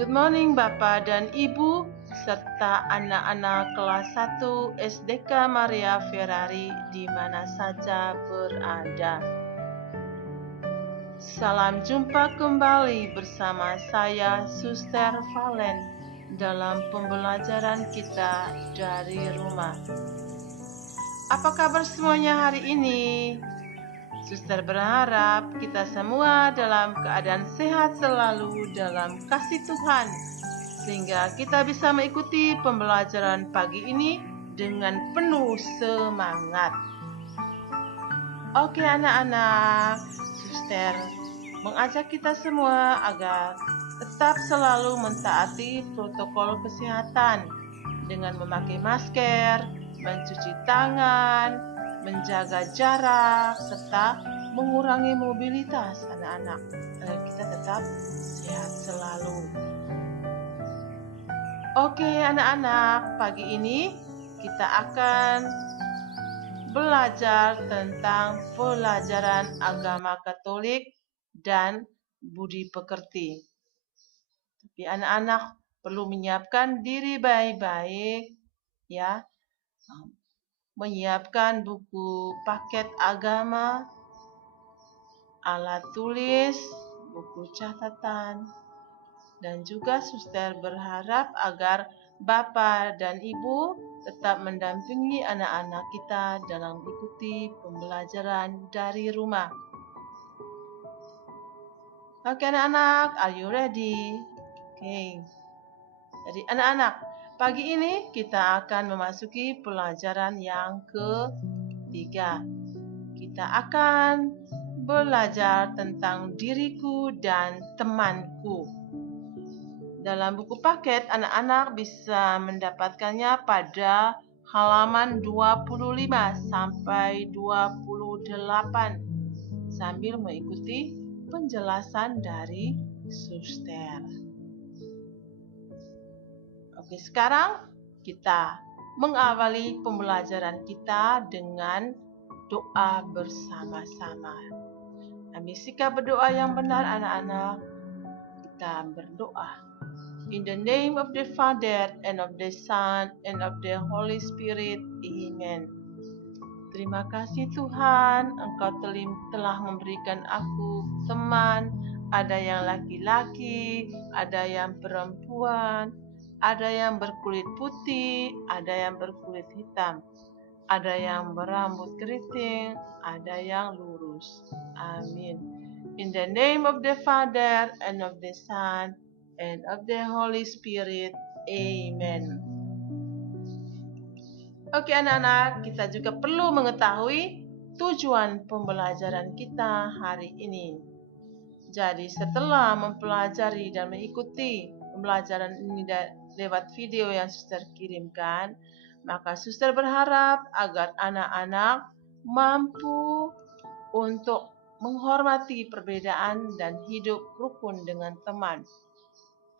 Good morning Bapak dan Ibu, serta anak-anak kelas 1 SDK Maria Ferrari di mana saja berada. Salam jumpa kembali bersama saya, Suster Valen, dalam pembelajaran kita dari rumah. Apa kabar semuanya hari ini? Suster berharap kita semua dalam keadaan sehat selalu dalam kasih Tuhan, sehingga kita bisa mengikuti pembelajaran pagi ini dengan penuh semangat. Oke anak-anak, Suster mengajak kita semua agar tetap selalu mentaati protokol kesehatan dengan memakai masker, mencuci tangan, menjaga jarak, serta mengurangi mobilitas anak-anak agar kita tetap sehat selalu. Oke anak-anak, pagi ini kita akan belajar tentang pelajaran agama Katolik dan budi pekerti. Tapi anak-anak perlu menyiapkan diri baik-baik ya. Menyiapkan buku paket agama, alat tulis, buku catatan, dan juga Suster berharap agar Bapak dan Ibu tetap mendampingi anak-anak kita dalam mengikuti pembelajaran dari rumah. Oke anak-anak, are you ready? Oke. Jadi anak-anak, pagi ini kita akan memasuki pelajaran yang ketiga. Kita akan belajar tentang diriku dan temanku. Dalam buku paket, anak-anak bisa mendapatkannya pada halaman 25 sampai 28 sambil mengikuti penjelasan dari Suster. Oke, sekarang kita mengawali pembelajaran kita dengan doa bersama-sama. Ambil sikap berdoa yang benar anak-anak. Kita berdoa. In the name of the Father, and of the Son, and of the Holy Spirit. Amen. Terima kasih Tuhan, Engkau telah memberikan aku teman. Ada yang laki-laki, ada yang perempuan, ada yang berkulit putih, ada yang berkulit hitam, ada yang berambut keriting, ada yang lurus. Amin. In the name of the Father, and of the Son, and of the Holy Spirit. Amen. Oke anak-anak, kita juga perlu mengetahui tujuan pembelajaran kita hari ini. Jadi setelah mempelajari dan mengikuti pembelajaran ini lewat video yang Suster kirimkan, maka Suster berharap agar anak-anak mampu untuk menghormati perbedaan dan hidup rukun dengan teman.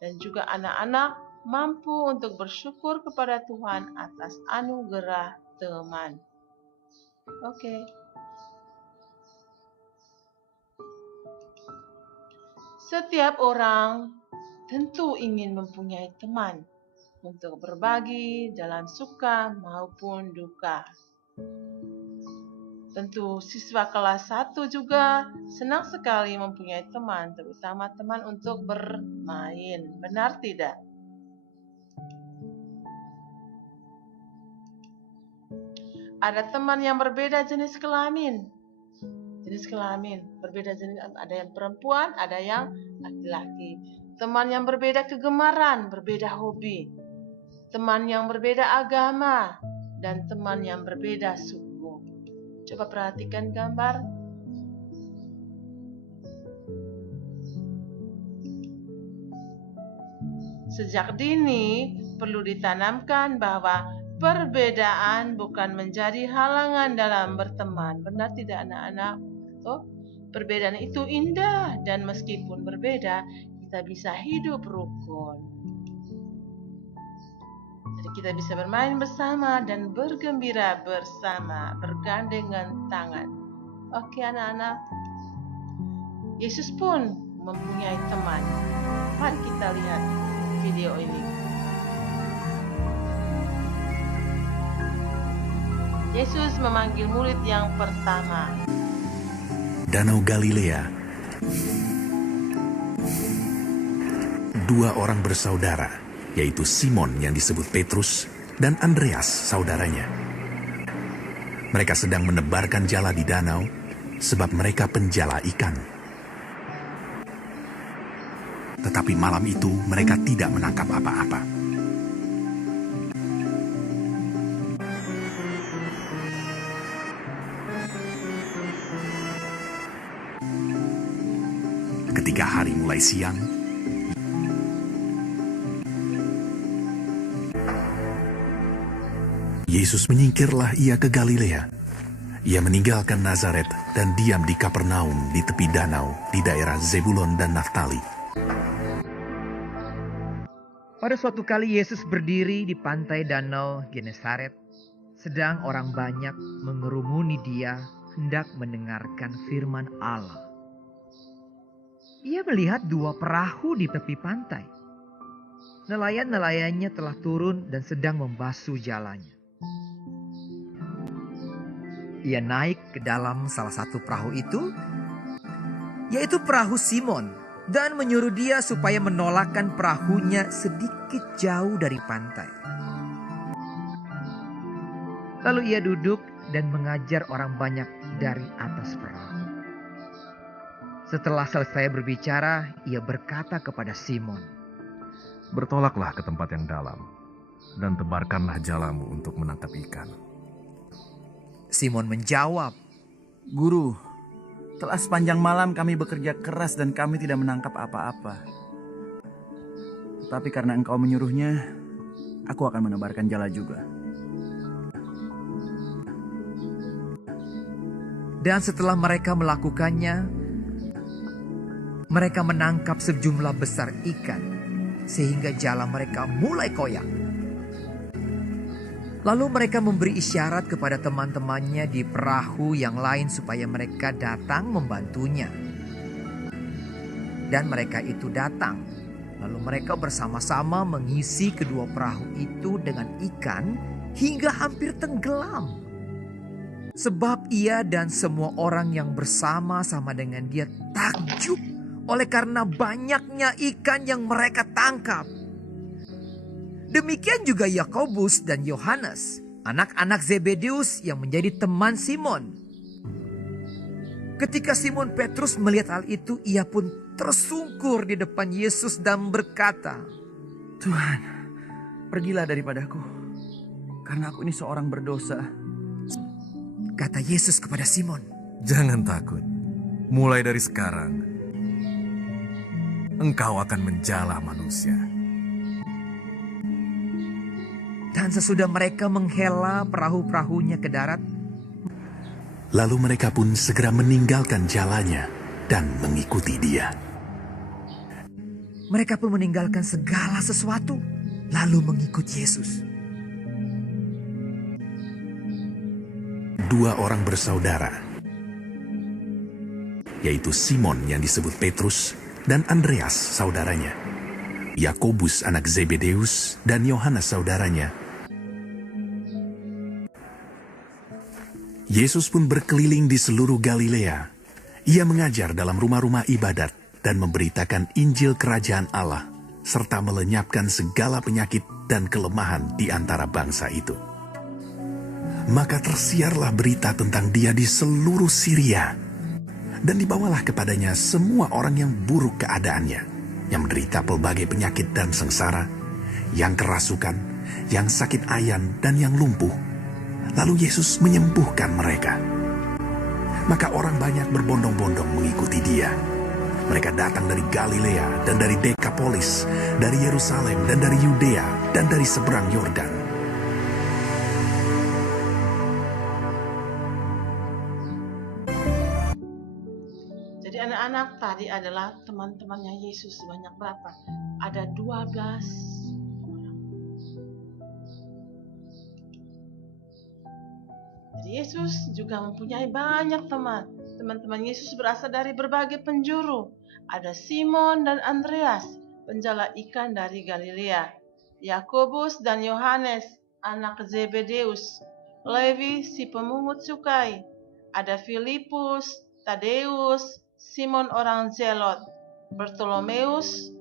Dan juga anak-anak mampu untuk bersyukur kepada Tuhan atas anugerah teman. Oke. Setiap orang tentu ingin mempunyai teman untuk berbagi dalam suka maupun duka. Tentu siswa kelas 1 juga senang sekali mempunyai teman, terutama teman untuk bermain. Benar tidak? Ada teman yang berbeda jenis kelamin. Berbeda jenis, ada yang perempuan, ada yang laki-laki. Teman yang berbeda kegemaran, berbeda hobi. Teman yang berbeda agama, dan teman yang berbeda suku. Coba perhatikan gambar. Sejak dini perlu ditanamkan bahwa perbedaan bukan menjadi halangan dalam berteman. Benar tidak anak-anak? Perbedaan itu indah, dan meskipun berbeda, kita bisa hidup rukun. Jadi kita bisa bermain bersama dan bergembira bersama, bergandengan tangan. Oke anak-anak. Yesus pun mempunyai teman. Mari kita lihat video ini. Yesus memanggil murid yang pertama. Danau Galilea. Dua orang bersaudara, yaitu Simon yang disebut Petrus dan Andreas saudaranya. Mereka sedang menebarkan jala di danau sebab mereka penjala ikan. Tetapi malam itu mereka tidak menangkap apa-apa. Ketika hari mulai siang, Yesus menyingkirlah ia ke Galilea. Ia meninggalkan Nazaret dan diam di Kapernaum di tepi danau di daerah Zebulon dan Naftali. Pada suatu kali Yesus berdiri di pantai danau Genesaret, sedang orang banyak mengerumuni dia hendak mendengarkan firman Allah. Ia melihat dua perahu di tepi pantai. Nelayan-nelayannya telah turun dan sedang membasuh jalannya. Ia naik ke dalam salah satu perahu itu, yaitu perahu Simon, dan menyuruh dia supaya menolakkan perahunya sedikit jauh dari pantai. Lalu ia duduk dan mengajar orang banyak dari atas perahu. Setelah selesai berbicara, ia berkata kepada Simon, "Bertolaklah ke tempat yang dalam, dan tebarkanlah jalamu untuk menangkap ikan." Simon menjawab, "Guru, telah sepanjang malam kami bekerja keras dan kami tidak menangkap apa-apa. Tetapi karena engkau menyuruhnya, aku akan menebarkan jala juga." Dan setelah mereka melakukannya, mereka menangkap sejumlah besar ikan, sehingga jala mereka mulai koyak. Lalu mereka memberi isyarat kepada teman-temannya di perahu yang lain supaya mereka datang membantunya. Dan mereka itu datang. Lalu mereka bersama-sama mengisi kedua perahu itu dengan ikan hingga hampir tenggelam. Sebab ia dan semua orang yang bersama-sama dengan dia takjub oleh karena banyaknya ikan yang mereka tangkap. Demikian juga Yakobus dan Yohanes, anak-anak Zebedeus yang menjadi teman Simon. Ketika Simon Petrus melihat hal itu, ia pun tersungkur di depan Yesus dan berkata, "Tuhan, pergilah daripadaku, karena aku ini seorang berdosa." Kata Yesus kepada Simon, "Jangan takut. Mulai dari sekarang, engkau akan menjala manusia." dan sesudah mereka menghela perahu-perahunya ke darat, Lalu mereka pun segera meninggalkan jalannya dan mengikuti dia. mereka pun meninggalkan segala sesuatu, lalu mengikut Yesus. Dua orang bersaudara, yaitu Simon yang disebut Petrus dan Andreas saudaranya, Yakobus anak Zebedeus dan Yohanes saudaranya. Yesus pun berkeliling di seluruh Galilea. Ia mengajar dalam rumah-rumah ibadat dan memberitakan Injil Kerajaan Allah, serta melenyapkan segala penyakit dan kelemahan di antara bangsa itu. Maka tersiarlah berita tentang dia di seluruh Syria, dan dibawalah kepadanya semua orang yang buruk keadaannya, yang menderita pelbagai penyakit dan sengsara, yang kerasukan, yang sakit ayan, dan yang lumpuh. Lalu Yesus menyembuhkan mereka. Maka orang banyak berbondong-bondong mengikuti dia. Mereka datang dari Galilea dan dari Dekapolis, dari Yerusalem dan dari Yudea dan dari seberang Yordan. Jadi anak-anak tadi adalah teman-temannya Yesus. Sebanyak berapa? Ada 12 orang. Jadi Yesus juga mempunyai banyak teman. Teman-teman Yesus berasal dari berbagai penjuru. ada Simon dan Andreas, penjala ikan dari Galilea, Yakobus dan Yohanes, anak Zebedeus, Levi si pemungut cukai, ada Filipus, Tadeus, Simon orang Zelot, Bartolomeus,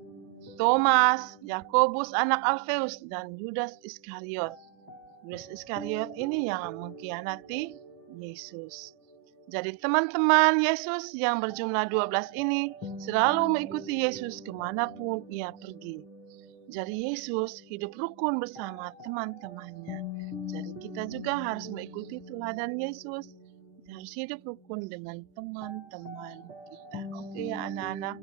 Thomas, Yakobus anak Alfeus, dan Yudas Iskariot. Yudas Iskariot ini yang mengkhianati Yesus. Jadi teman-teman Yesus yang berjumlah 12 ini selalu mengikuti Yesus kemanapun ia pergi. Jadi Yesus hidup rukun bersama teman-temannya. Jadi kita juga harus mengikuti teladan Yesus. Kita harus hidup rukun dengan teman-teman kita. Oke ya anak-anak.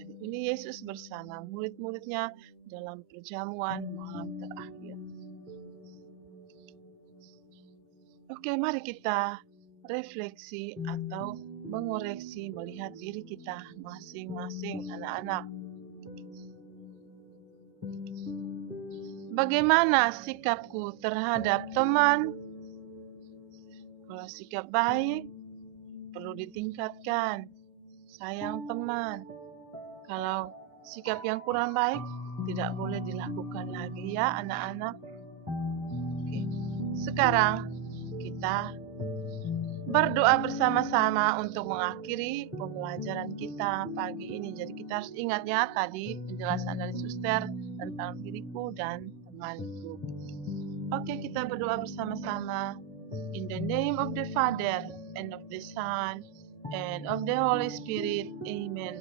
Jadi ini Yesus bersama murid-muridnya dalam perjamuan malam terakhir. Oke, mari kita refleksi atau mengoreksi melihat diri kita masing-masing anak-anak. Bagaimana sikapku terhadap teman? Kalau sikap baik, perlu ditingkatkan. Sayang teman. Kalau sikap yang kurang baik, tidak boleh dilakukan lagi ya anak-anak. Oke, sekarang kita berdoa bersama-sama untuk mengakhiri pembelajaran kita pagi ini. Jadi kita harus ingat ya tadi penjelasan dari suster tentang diriku dan temanku. Oke, kita berdoa bersama-sama. In the name of the Father and of the Son and of the Holy Spirit. Amen.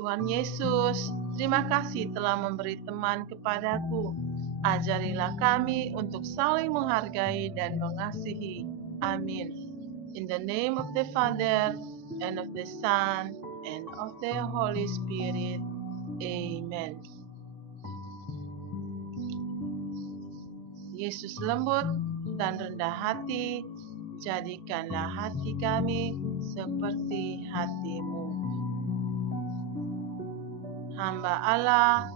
Tuhan Yesus, terima kasih telah memberi teman kepadaku. Ajarilah kami untuk saling menghargai dan mengasihi. Amin. In the name of the Father, and of the Son, and of the Holy Spirit. Amen. Yesus lembut dan rendah hati, jadikanlah hati kami seperti hati-Mu. Hamba Allah,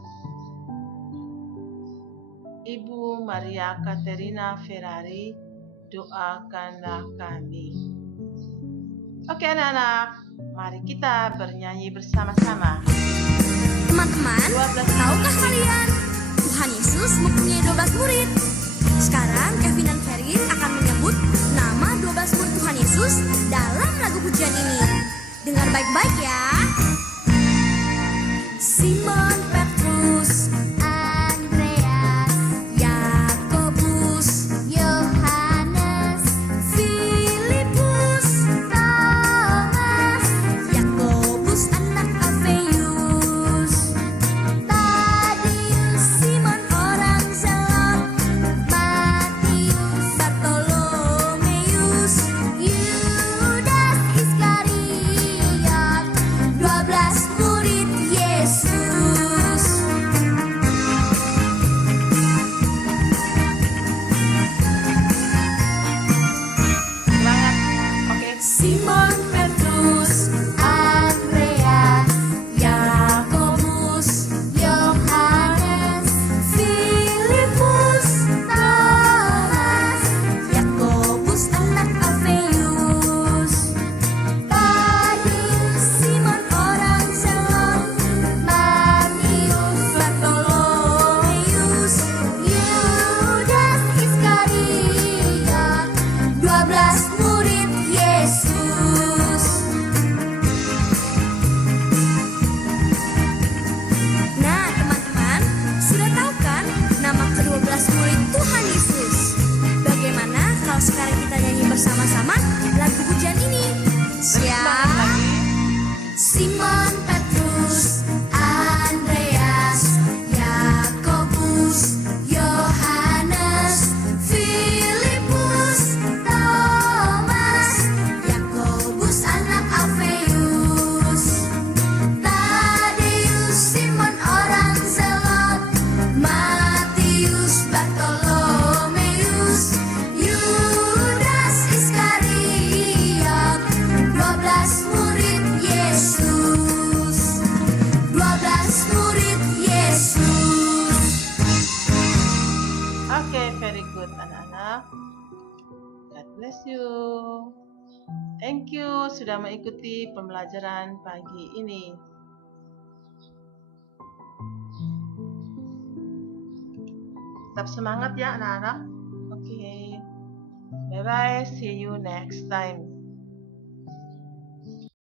Ibu Maria Katerina Ferrari, doakanlah kami. Oke anak-anak, mari kita bernyanyi bersama-sama. Teman-teman, tahukah kalian Tuhan Yesus mempunyai 12 murid? Sekarang Kevin dan Ferin akan menyebut nama 12 murid Tuhan Yesus dalam lagu pujian ini. Dengar baik-baik ya. Simon Petrus, Andreas, Yakobus, Yohanes, Filipus, Thomas, Yakobus anak Alfeus, Tadeus, Simon orang Zelot, Matius, Bartolomeus, Yudas Iskariot, 12 murid Yesus. Semangat. Oke. Simon Petrus, Andreas, Yakobus, Yohanes, Filipus, Thomas, Yakobus anak Alfeus, Tadeus, Simon orang Zelot, Matius, Bartolomeus, Yudas Iskariot, 12 murid Yesus. Nah, teman-teman, sudah tahu kan nama ke-12 murid Tuhan Yesus? Bagaimana kalau sekarang kita nyanyi bersama-sama lagu pujian ini? Semangat Siap? lagi. Simon Petrus, Andreas, Yakobus, Yohanes, Filipus, Thomas, Yakobus anak Alfeus, Tadeus, Simon orang Zelot, Matius, Bartolomeus, Yudas Iskariot, 12 murid Yesus. 12 murid Yesus. Oke, very good anak-anak. God bless you. Thank you sudah mengikuti pembelajaran pagi ini. Tetap semangat ya anak-anak. Oke. Bye-bye. See you next time.